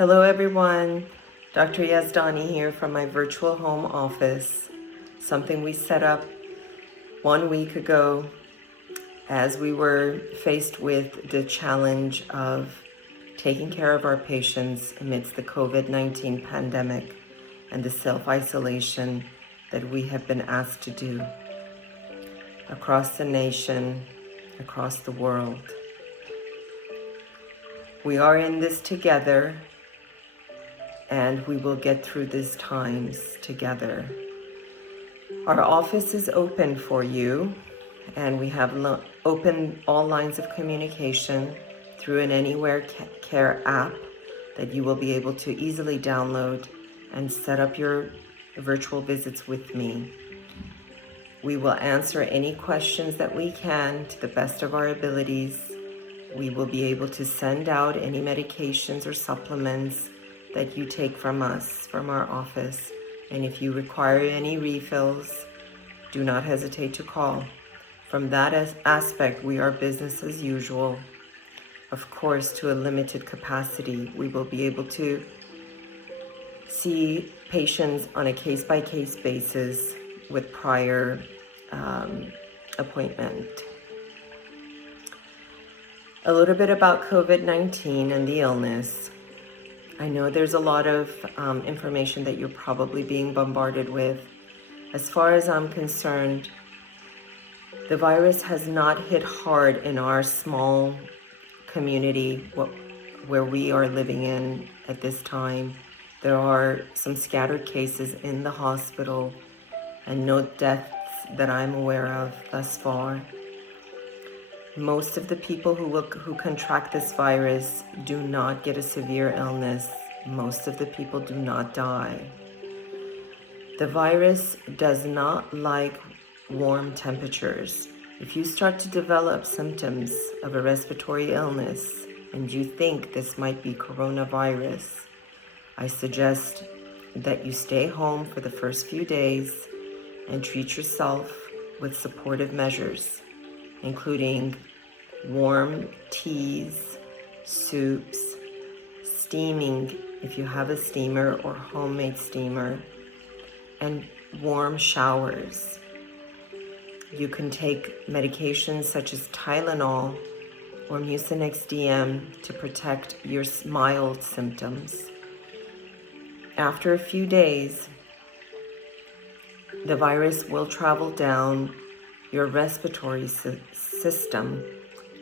Hello everyone, Dr. Yazdani here from my virtual home office, something we set up 1 week ago as we were faced with the challenge of taking care of our patients amidst the COVID-19 pandemic and the self-isolation that we have been asked to do across the nation, across the world. We are in this together, and we will get through these times together. Our office is open for you, and we have open all lines of communication through an Anywhere Care app that you will be able to easily download and set up your virtual visits with me. We will answer any questions that we can to the best of our abilities. We will be able to send out any medications or supplements that you take from us, from our office. And if you require any refills, do not hesitate to call. From that aspect, we are business as usual. Of course, to a limited capacity, we will be able to see patients on a case-by-case basis with prior appointment. A little bit about COVID-19 and the illness. I know there's a lot of information that you're probably being bombarded with. As far as I'm concerned, the virus has not hit hard in our small community where we are living in at this time. There are some scattered cases in the hospital and no deaths that I'm aware of thus far. Most of the people who contract this virus do not get a severe illness. Most of the people do not die. The virus does not like warm temperatures. If you start to develop symptoms of a respiratory illness and you think this might be coronavirus, I suggest that you stay home for the first few days and treat yourself with supportive measures, including warm teas, soups, steaming if you have a steamer or homemade steamer, and warm showers. You can take medications such as Tylenol or Mucinex DM to protect your mild symptoms. After a few days, the virus will travel down your respiratory system,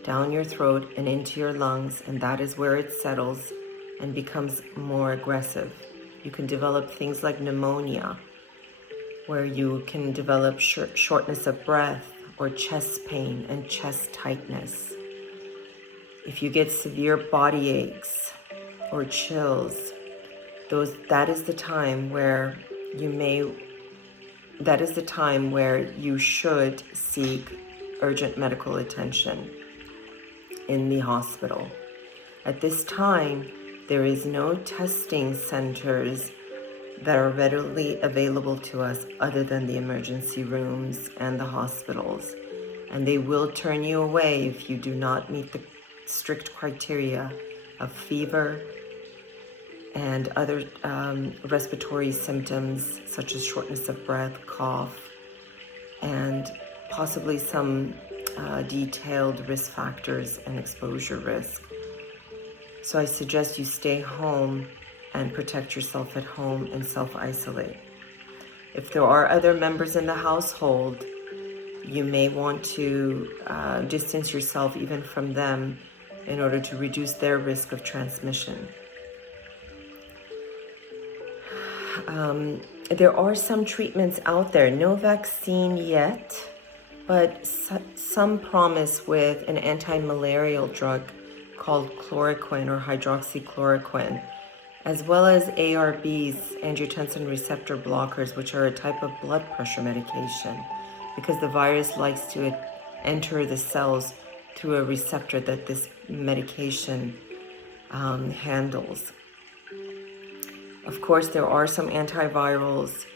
down your throat and into your lungs, and that is where it settles and becomes more aggressive. You can develop things like pneumonia, where you can develop shortness of breath or chest pain and chest tightness. If you get severe body aches or chills, that is the time where you should seek urgent medical attention in the hospital. At this time, there is no testing centers that are readily available to us other than the emergency rooms and the hospitals. And they will turn you away if you do not meet the strict criteria of fever and other respiratory symptoms such as shortness of breath, cough, and possibly some detailed risk factors and exposure risk. So I suggest you stay home and protect yourself at home and self-isolate. If there are other members in the household, you may want to distance yourself even from them in order to reduce their risk of transmission. There are some treatments out there, no vaccine yet, but some promise with an anti-malarial drug called chloroquine or hydroxychloroquine, as well as ARBs, angiotensin receptor blockers, which are a type of blood pressure medication, because the virus likes to enter the cells through a receptor that this medication handles. Of course, there are some antivirals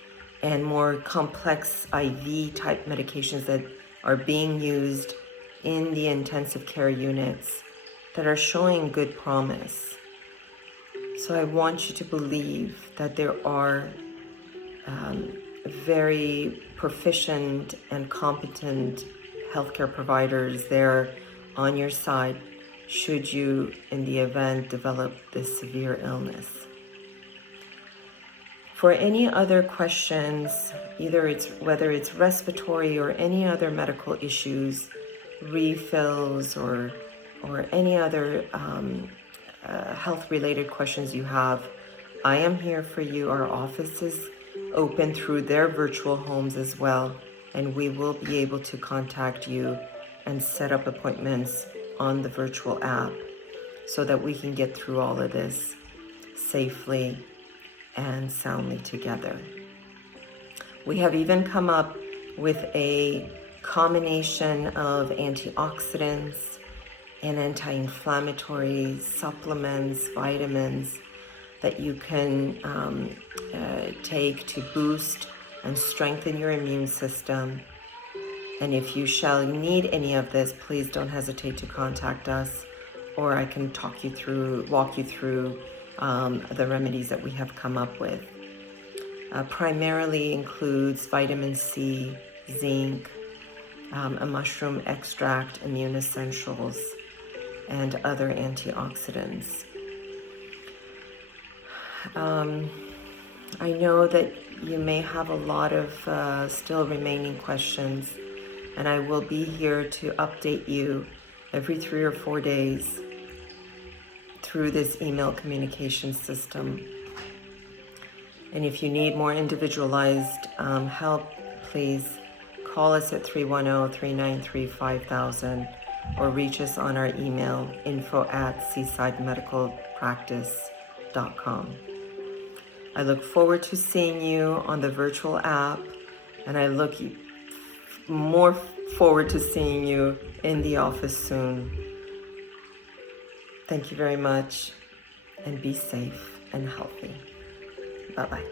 and more complex IV type medications that are being used in the intensive care units that are showing good promise. So I want you to believe that there are very proficient and competent healthcare providers there on your side should you, in the event, develop this severe illness. For any other questions, whether it's respiratory or any other medical issues, refills or any other health-related questions you have, I am here for you. Our office is open through their virtual homes as well, and we will be able to contact you and set up appointments on the virtual app so that we can get through all of this safely and soundly together. We have even come up with a combination of antioxidants and anti-inflammatory supplements, vitamins that you can take to boost and strengthen your immune system. And if you shall need any of this, please don't hesitate to contact us, or I can walk you through the remedies that we have come up with. Primarily includes vitamin C, zinc, a mushroom extract, immune essentials, and other antioxidants. I know that you may have a lot of still remaining questions, and I will be here to update you every 3 or 4 days through this email communication system. And if you need more individualized help, please call us at 310-393-5000 or reach us on our email, info@seasidemedicalpractice.com. I look forward to seeing you on the virtual app, and I look more forward to seeing you in the office soon. Thank you very much, and be safe and healthy. Bye-bye.